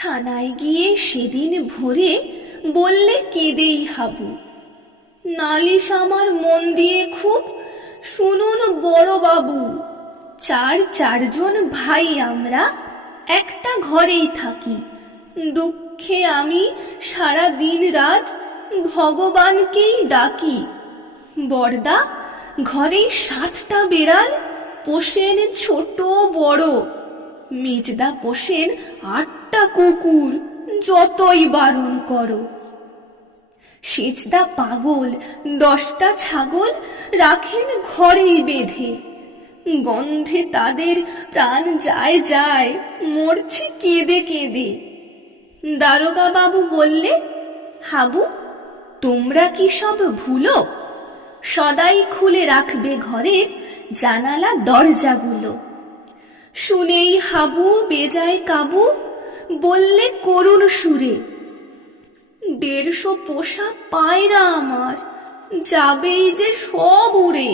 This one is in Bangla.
থানায় গিয়ে সেদিন ভোরে বললে কেঁদেই হাবু, নালিশ আমার মন দিয়ে খুব, শুনুন বড় বাবু। চারজন ভাই আমরা, একটা ঘরেই থাকি। দুঃখে আমি সারা দিন রাত ভগবানকেই ডাকি। বড়দা ঘরে 7টা বেড়াল পোষেন ছোট বড়, মেজদা পোষেন 8টা কুকুর, যতই বারণ করো। সেজদা পাগল 10টা ছাগল রাখেন ঘরেই বেঁধে, গন্ধে তাদের প্রাণ যায় যায়, মরছে কেঁদে কেঁদে। দারোগা বাবু বললে, হাবু তোমরা কি সব ভুলো, সদাই খুলে রাখবে ঘরের জানালা দরজাগুলো। শুনেই হাবু বেজায় কাবু, বললে করুণ সুরে, 150 পোষা পায়রা আমার যাবেই যে সব উড়ে।